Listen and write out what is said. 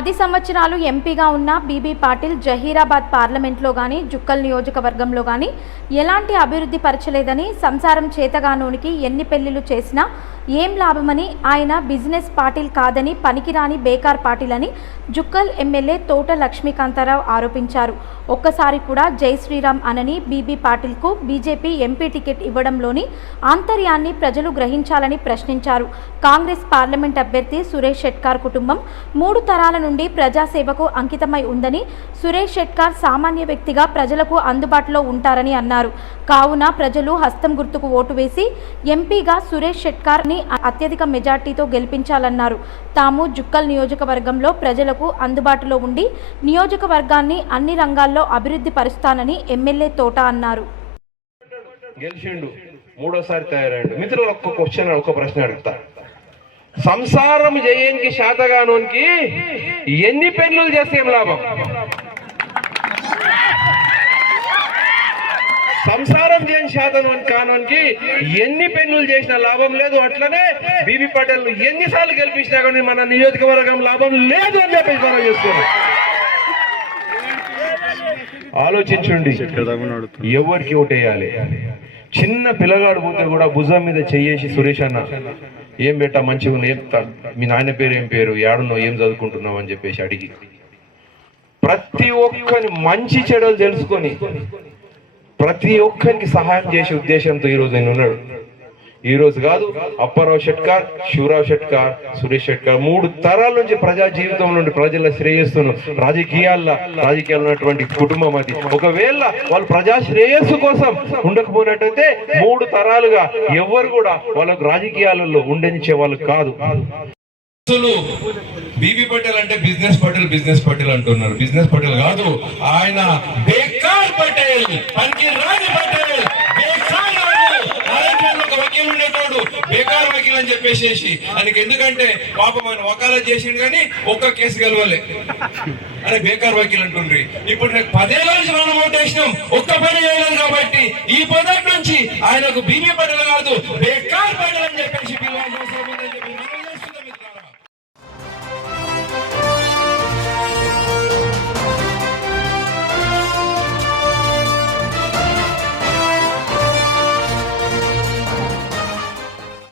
10 సంవత్సరాలు ఎంపీగా ఉన్న బీబీ పాటిల్ జహీరాబాద్ పార్లమెంట్లో కానీ జుక్కల్ నియోజకవర్గంలో కానీ ఎలాంటి అభివృద్ధి పరచలేదని, సంసారం చేతగానోనికి ఎన్ని పెళ్లిళ్లు చేసినా ఏం లాభమని, ఆయన బిజినెస్ పాటిల్ కాదని, పనికిరాని బేకార్ పాటిల్ అని జుక్కల్ ఎమ్మెల్యే తోట లక్ష్మీకాంతారావు ఆరోపించారు. ఒక్కసారి కూడా జై శ్రీరామ్ అనని బీబీ పాటిల్కు బీజేపీ ఎంపీ టికెట్ ఇవ్వడంలోని ఆంతర్యాన్ని ప్రజలు గ్రహించాలని ప్రశ్నించారు. కాంగ్రెస్ పార్లమెంట్ అభ్యర్థి సురేష్ షెట్కార్ కుటుంబం 3 తరాల నుండి ప్రజాసేవకు అంకితమై ఉందని, సురేష్ షెట్కార్ సామాన్య వ్యక్తిగా ప్రజలకు అందుబాటులో ఉంటారని అన్నారు. కావున ప్రజలు హస్తం గుర్తుకు ఓటు వేసి ఎంపీగా సురేష్ షెట్కార్ని అత్యధిక మెజార్టీతో గెలిపించాలన్నారు. తాము జుక్కల్ నియోజకవర్గంలో ప్రజలకు అందుబాటులో ఉండి నియోజకవర్గాన్ని అన్ని రంగాల్లో అభివృద్ధి పరుస్తానని ఎమ్మెల్యే తోట అన్నారు. గెలిచిండు, మూడోసారి తయారైండు. మిత్రులు ఒక్క ప్రశ్న అడుగుతా. సంసారం చేయనికి శాతగానోనికి ఎన్ని పెళ్లిళ్ళు చేస్తే ఏం లాభం? సంసారం చేయని శాతం కానోనికి ఎన్ని పెళ్లిళ్ళు చేసినా లాభం లేదు. అట్లనే బీబీ పటేల్ ఎన్నిసార్లు గెలిపించినా కానీ మన నియోజకవర్గం లాభం లేదు అని చెప్పేసి మనం చేస్తున్నాం. ఆలోచించండి, ఎవరికి ఓటేయాలి? చిన్న పిల్లగాడు పోతే కూడా భుజం మీద చెయ్యేసి సురేష్ అన్న ఏం బెట్టా మంచిగా మీ నాయన పేరు ఏం పేరు, ఏడున్నావు, ఏం చదువుకుంటున్నావు అని చెప్పేసి అడిగి ప్రతి ఒక్కరిని మంచి చెడులు తెలుసుకొని ప్రతి ఒక్కరికి సహాయం చేసే ఉద్దేశంతో ఈరోజు నేను ఉన్నాడు. ఈ రోజు కాదు, అప్పారావు షెట్కార్, శివరావు షెట్కార్, సురేష్ షెట్కార్ 3 తరాల నుంచి ప్రజా జీవితం నుండి ప్రజల శ్రేయస్సును రాజకీయాల్లో ఉన్నటువంటి కుటుంబం అది. ఒకవేళ వాళ్ళు ప్రజా శ్రేయస్సు కోసం ఉండకపోయినట్టయితే 3 తరాలుగా ఎవరు కూడా వాళ్ళకు రాజకీయాలలో ఉండనిచ్చే వాళ్ళు కాదు. బీబీ పటేల్ అంటే బిజినెస్ పటేల్ అంటున్నారు. బిజినెస్ పటేల్ కాదు, ఆయన బేకార్ పటేల్, పనికిరాని పటేల్, ఒక వకీల్ ఉండేటోడు బేకార్ వకీల్ అని చెప్పేసి ఆయనకి. ఎందుకంటే పాపం ఆయన వకాలత్ చేసిండు కానీ ఒక్క కేసు గెలవలే అని బేకార్ వకీల్ అంటుండ్రి. ఇప్పుడు నాకు 10 ఏళ్ళ నుంచి మనం ఓటేసినాం, ఒక్క పని చేయలేదు. కాబట్టి ఈ పదవి నుంచి ఆయనకు బీబీ పటేల్ కాదు, బేకార్ పటేల్ అని చెప్పేసి